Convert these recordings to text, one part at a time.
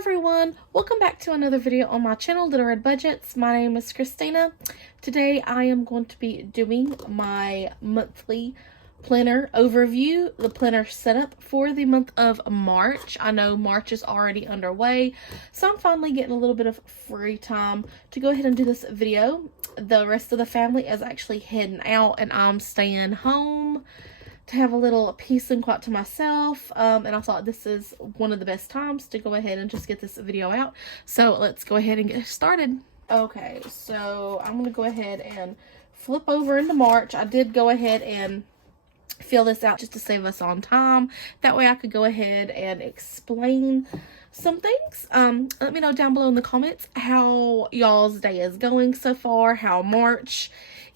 everyone, welcome back to another video on my channel, Little Red Budgets. My name is Christina. Today I am going to be doing my monthly planner overview, the planner setup for the month of March. I know March is already underway, so I'm finally getting a little bit of free time to go ahead and do this video. The rest of the family is actually heading out and I'm staying home to have a little peace and quiet to myself, and I thought this is one of the best times to go ahead and just get this video out. So let's go ahead and get started. Okay, so I'm gonna go ahead and flip over into March. I did go ahead and fill this out just to save us on time. That way I could go ahead and explain some things. Let me know down below in the comments how y'all's day is going so far, how March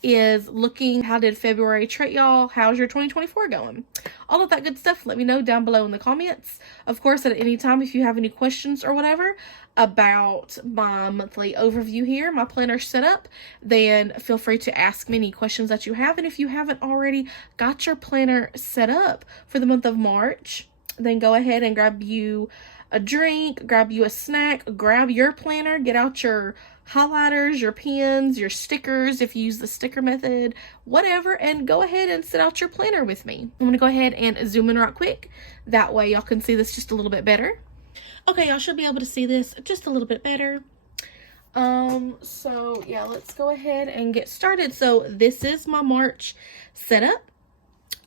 is looking, how did February treat y'all, how's your 2024 going, all of that good stuff. Let me know down below in the comments. Of course, at any time if you have any questions or whatever about my monthly overview here, my planner setup, then feel free to ask me any questions that you have. And if you haven't already got your planner set up for the month of March, then go ahead and grab you a drink, grab you a snack, grab your planner, get out your highlighters, your pens, your stickers if you use the sticker method, whatever, and go ahead and set out your planner with me. I'm gonna go ahead and zoom in right quick. That way y'all can see this just a little bit better. Okay, y'all should be able to see this just a little bit better. So yeah, let's go ahead and get started. So this is my March setup.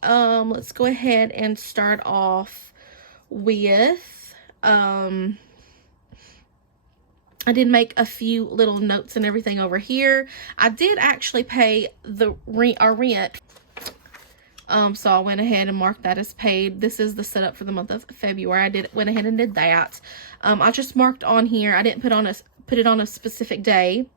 Let's go ahead and start off with I did make a few little notes and everything over here. I did actually pay our rent. So I went ahead and marked that as paid. This is the setup for the month of February. I went ahead and did that. I just marked on here. I didn't put it on a specific day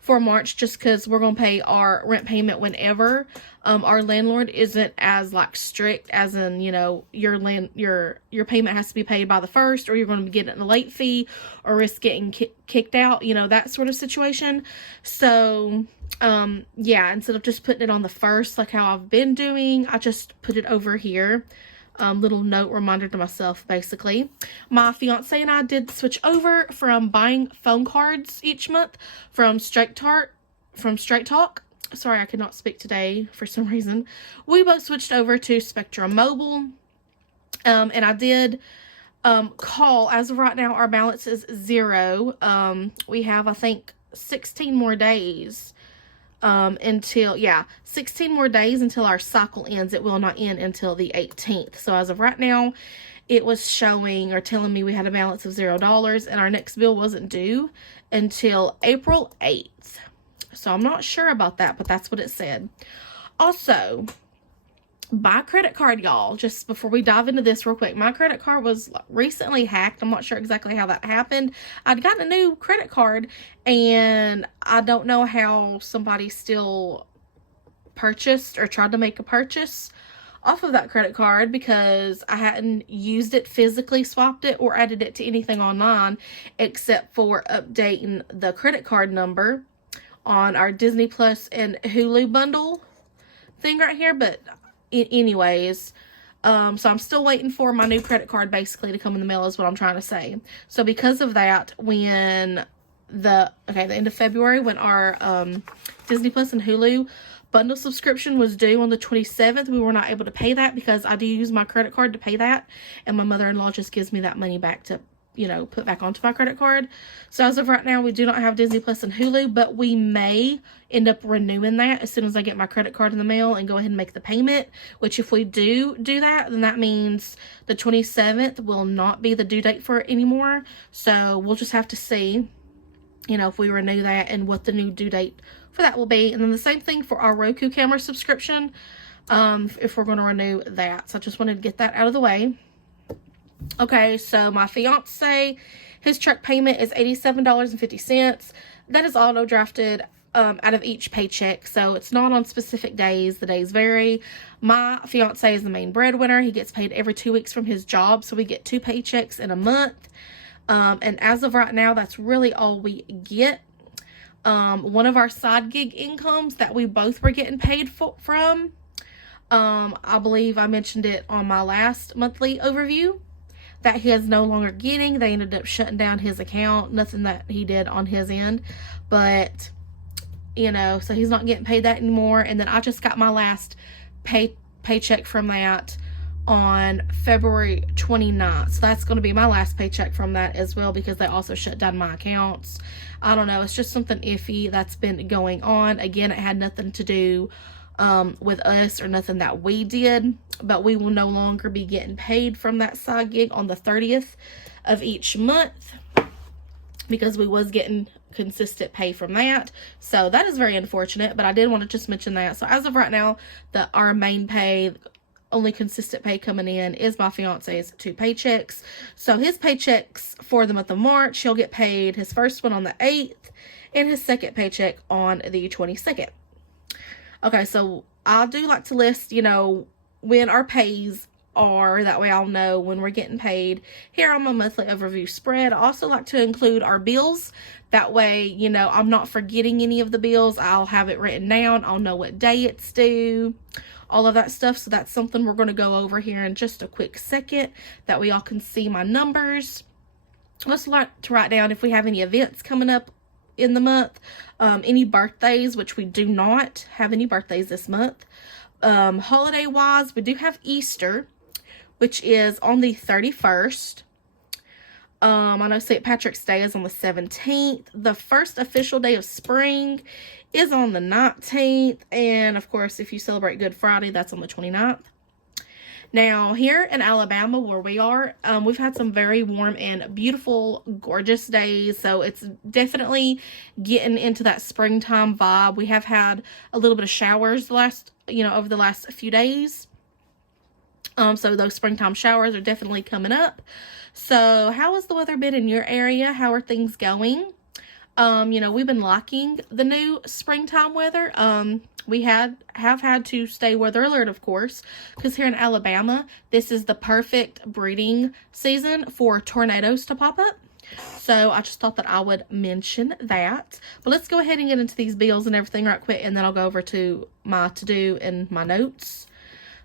for March just because we're going to pay our rent payment whenever. Our landlord isn't as strict as in, you know, your payment has to be paid by the 1st, or you're going to be getting a late fee or risk getting kicked out, you know, that sort of situation. So yeah, instead of just putting it on the 1st like how I've been doing, I just put it over here. Little note reminder to myself, basically. My fiance and I did switch over from buying phone cards each month from Straight Talk. Sorry, I could not speak today for some reason. We both switched over to Spectrum Mobile. And I did call. As of right now, our balance is 0. We have, I think, 16 more days until 16 more days until our cycle ends. It will not end until the 18th. So as of right now, it was showing or telling me we had a balance of $0, and our next bill wasn't due until April 8th. So I'm not sure about that, but that's what it said. Also, my credit card, y'all, just before we dive into this real quick, my credit card was recently hacked. I'm not sure exactly how that happened. I'd gotten a new credit card, and I don't know how somebody still purchased or tried to make a purchase off of that credit card, because I hadn't used it physically, swapped it, or added it to anything online except for updating the credit card number on our Disney Plus and Hulu bundle thing right here. But anyways, so I'm still waiting for my new credit card basically to come in the mail is what I'm trying to say. So because of that, when the end of February, when our Disney Plus and Hulu bundle subscription was due on the 27th, we were not able to pay that because I do use my credit card to pay that, and my mother-in-law just gives me that money back to, you know, put back onto my credit card. So as of right now, we do not have Disney Plus and Hulu, but we may end up renewing that as soon as I get my credit card in the mail and go ahead and make the payment, which if we do that, then that means the 27th will not be the due date for it anymore. So we'll just have to see, you know, if we renew that and what the new due date for that will be. And then the same thing for our Roku camera subscription, if we're going to renew that. So I just wanted to get that out of the way. Okay, so my fiance, his truck payment is $87.50. That is auto drafted out of each paycheck, so it's not on specific days. The days vary. My fiance is the main breadwinner. He gets paid every 2 weeks from his job, so we get 2 paychecks in a month. And as of right now, that's really all we get. One of our side gig incomes that we both were getting paid from, I believe I mentioned it on my last monthly overview, that he is no longer getting. They ended up shutting down his account. Nothing that he did on his end, but you know, so he's not getting paid that anymore. And then I just got my last paycheck from that on February 29th. So that's going to be my last paycheck from that as well, because they also shut down my accounts. I don't know. It's just something iffy that's been going on. Again, it had nothing to do with us or nothing that we did, but we will no longer be getting paid from that side gig on the 30th of each month, because we was getting consistent pay from that. So that is very unfortunate, but I did want to just mention that. So as of right now, our main pay, only consistent pay coming in, is my fiance's 2 paychecks. So his paychecks for the month of March, he'll get paid his first one on the 8th and his second paycheck on the 22nd. Okay, so I do like to list, you know, when our pays are, that way I'll know when we're getting paid here on my monthly overview spread. I also like to include our bills. That way, you know, I'm not forgetting any of the bills. I'll have it written down. I'll know what day it's due, all of that stuff. So that's something we're going to go over here in just a quick second, that way y'all can see my numbers. Let's like to write down if we have any events coming up in the month, any birthdays, which we do not have any birthdays this month. Holiday wise, we do have Easter, which is on the 31st. I know St. Patrick's Day is on the 17th. The first official day of spring is on the 19th. And of course, if you celebrate Good Friday, that's on the 29th. Now, here in Alabama, where we are, we've had some very warm and beautiful, gorgeous days. So it's definitely getting into that springtime vibe. We have had a little bit of showers over the last few days. So those springtime showers are definitely coming up. So how has the weather been in your area? How are things going? You know, we've been liking the new springtime weather. We have had to stay weather alert, of course, because here in Alabama, this is the perfect breeding season for tornadoes to pop up. So I just thought that I would mention that. But let's go ahead and get into these bills and everything right quick, and then I'll go over to my to-do and my notes.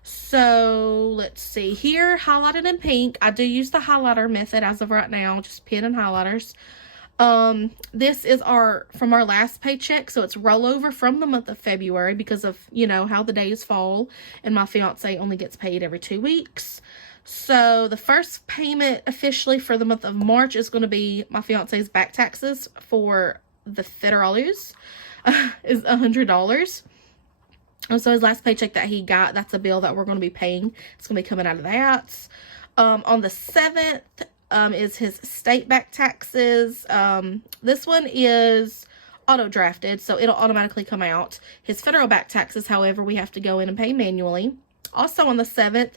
So let's see here, highlighted in pink. I do use the highlighter method as of right now, just pen and highlighters. This is from our last paycheck, so it's rollover from the month of February because of, you know, how the days fall, and my fiance only gets paid every 2 weeks. So the first payment officially for the month of March is going to be my fiance's back taxes for the federales, is $100. And so his last paycheck that he got, that's a bill that we're going to be paying. It's going to be coming out of that. On the 7th, is his state back taxes. This one is auto drafted, so it'll automatically come out. His federal back taxes, however, we have to go in and pay manually. Also on the 7th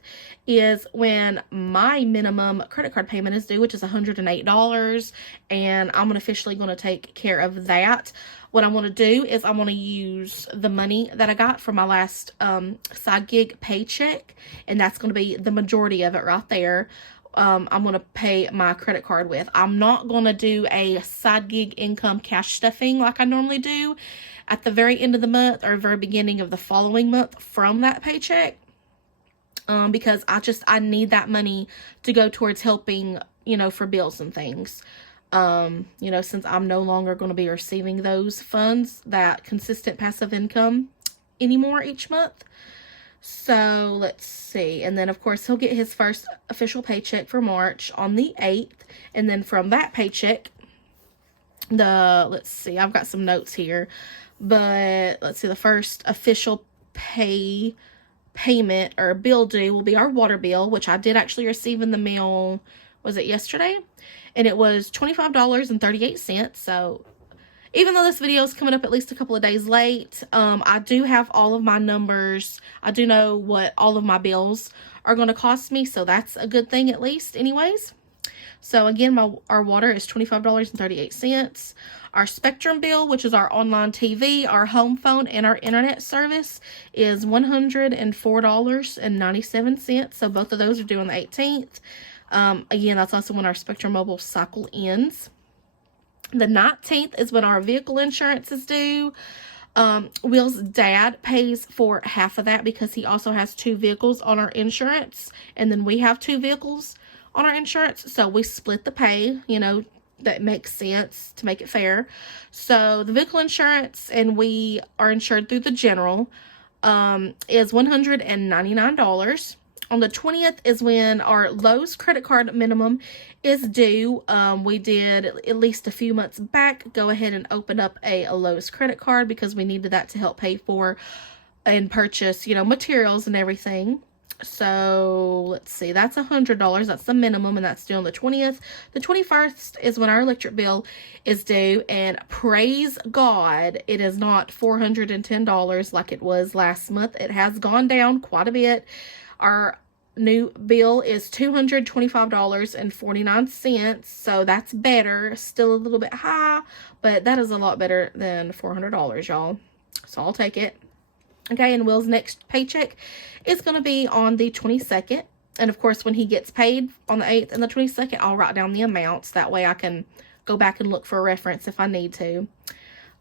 is when my minimum credit card payment is due, which is $108, and I'm officially going to take care of that. What I want to do is I want to use the money that I got from my last side gig paycheck, and that's going to be the majority of it right there. I'm going to pay my credit card with. I'm not going to do a side gig income cash stuffing like I normally do at the very end of the month or very beginning of the following month from that paycheck. Because I need that money to go towards helping, you know, for bills and things. You know, since I'm no longer going to be receiving those funds, that consistent passive income anymore each month. So let's see. And then of course he'll get his first official paycheck for March on the 8th. And then from that paycheck, let's see, I've got some notes here, but let's see, the first official payment or bill due will be our water bill, which I did actually receive in the mail, was it yesterday? And it was $25.38. So even though this video is coming up at least a couple of days late, I do have all of my numbers. I do know what all of my bills are going to cost me, so that's a good thing at least anyways. So again, our water is $25.38. Our Spectrum bill, which is our online TV, our home phone, and our internet service, is $104.97. So both of those are due on the 18th. Again, that's also when our Spectrum mobile cycle ends. The 19th is when our vehicle insurance is due. Will's dad pays for half of that because he also has 2 vehicles on our insurance. And then we have 2 vehicles on our insurance. So we split the pay, you know, that makes sense to make it fair. So the vehicle insurance, and we are insured through the general, is $199. On the 20th is when our Lowe's credit card minimum is due. We did at least a few months back go ahead and open up a Lowe's credit card because we needed that to help pay for and purchase, you know, materials and everything. So let's see, that's $100. That's the minimum, and that's due on the 20th. The 21st is when our electric bill is due, and praise God, it is not $410 like it was last month. It has gone down quite a bit. Our new bill is $225.49, so that's better. Still a little bit high, but that is a lot better than $400, y'all. So I'll take it. Okay, and Will's next paycheck is going to be on the 22nd. And of course, when he gets paid on the 8th and the 22nd, I'll write down the amounts. That way I can go back and look for a reference if I need to.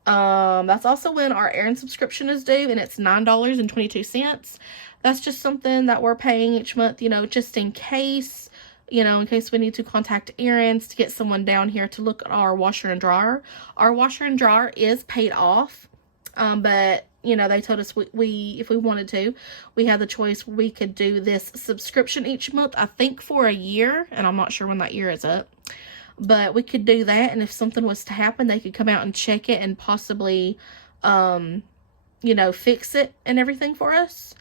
That's also when our Aaron subscription is due, and it's $9.22. That's just something that we're paying each month, you know, just in case, you know, in case we need to contact Aaron's to get someone down here to look at our washer and dryer. Our washer and dryer is paid off, but you know, they told us we if we wanted to, we had the choice. We could do this subscription each month, I think for a year, and I'm not sure when that year is up, but we could do that. And if something was to happen, they could come out and check it and possibly, you know, fix it and everything for us.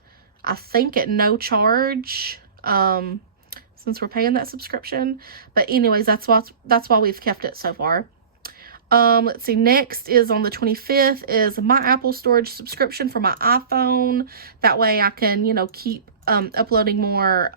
I think at no charge, since we're paying that subscription. But anyways, that's why we've kept it so far. Let's see, next is on the 25th is my Apple storage subscription for my iPhone. That way I can, you know, keep uploading more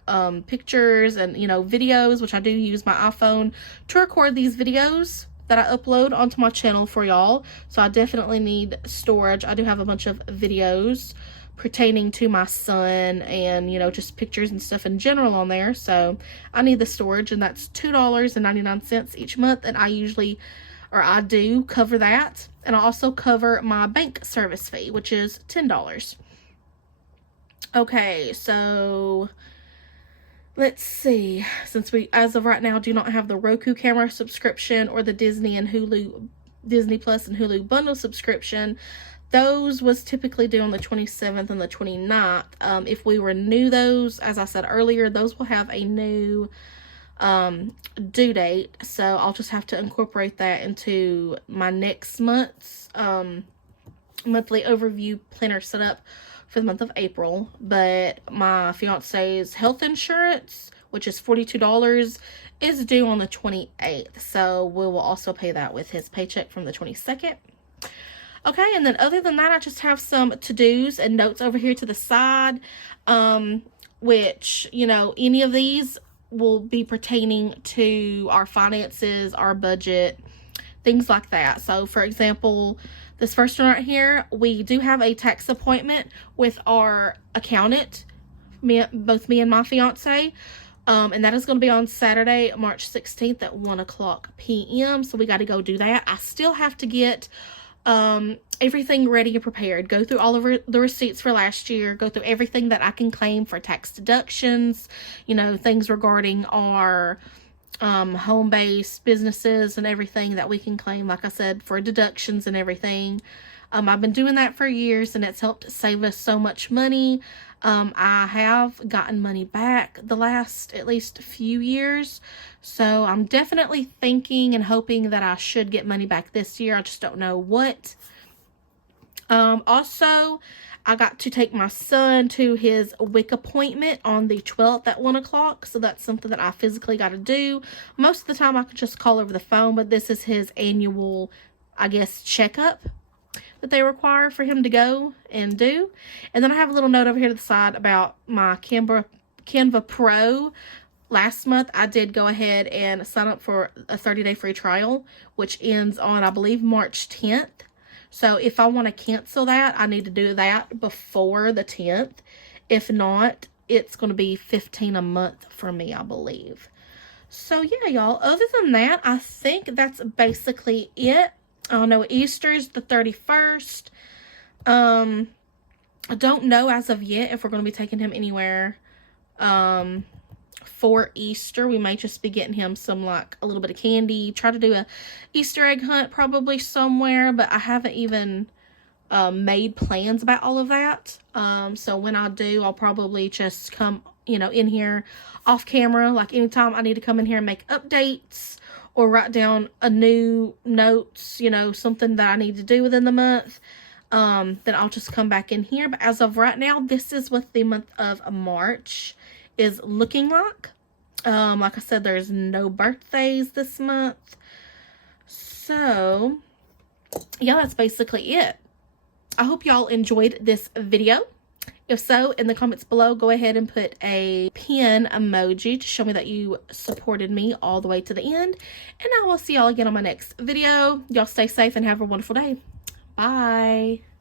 pictures and, you know, videos, which I do use my iPhone to record these videos that I upload onto my channel for y'all. So I definitely need storage. I do have a bunch of videos pertaining to my son and, you know, just pictures and stuff in general on there. So I need the storage, and that's $2.99 each month, and I do cover that. And I also cover my bank service fee, which is $10. Okay, so let's see. Since we, as of right now, do not have the Roku camera subscription or the Disney Plus and Hulu bundle subscription, those was typically due on the 27th and the 29th. If we renew those, as I said earlier, those will have a new due date, so I'll just have to incorporate that into my next month's monthly overview planner setup for the month of April. But my fiance's health insurance, which is $42, is due on the 28th, so we will also pay that with his paycheck from the 22nd. Okay, and then other than that, I just have some to-dos and notes over here to the side, which, you know, any of these will be pertaining to our finances, our budget, things like that. So for example, this first one right here, we do have a tax appointment with our accountant, both me and my fiance, and that is going to be on Saturday, March 16th at 1:00 p.m. So we got to go do that. I still have to get everything ready and prepared, go through all of the receipts for last year, go through everything that I can claim for tax deductions, you know, things regarding our home-based businesses and everything that we can claim, like I said, for deductions and everything. I've been doing that for years, and it's helped save us so much money. I have gotten money back the last at least few years, so I'm definitely thinking and hoping that I should get money back this year. I just don't know what. Also, I got to take my son to his WIC appointment on the 12th at 1:00, so that's something that I physically got to do. Most of the time I could just call over the phone, but this is his annual, I guess, checkup that they require for him to go and do. And then I have a little note over here to the side about my Canva Pro. Last month, I did go ahead and sign up for a 30-day free trial, which ends on, I believe, March 10th. So if I want to cancel that, I need to do that before the 10th. If not, it's going to be $15 a month for me, I believe. So yeah, y'all, other than that, I think that's basically it. I don't know, Easter's the 31st. I don't know as of yet if we're going to be taking him anywhere for Easter. We may just be getting him some, like, a little bit of candy. Try to do a Easter egg hunt probably somewhere, but I haven't even made plans about all of that. So when I do, I'll probably just come, you know, in here off camera. Like, anytime I need to come in here and make updates or write down a new notes, you know, something that I need to do within the month, then I'll just come back in here. But as of right now, this is what the month of March is looking like. Like I said, there's no birthdays this month. So, yeah, that's basically it. I hope y'all enjoyed this video. If so, in the comments below, go ahead and put a pen emoji to show me that you supported me all the way to the end. And I will see y'all again on my next video. Y'all stay safe and have a wonderful day. Bye.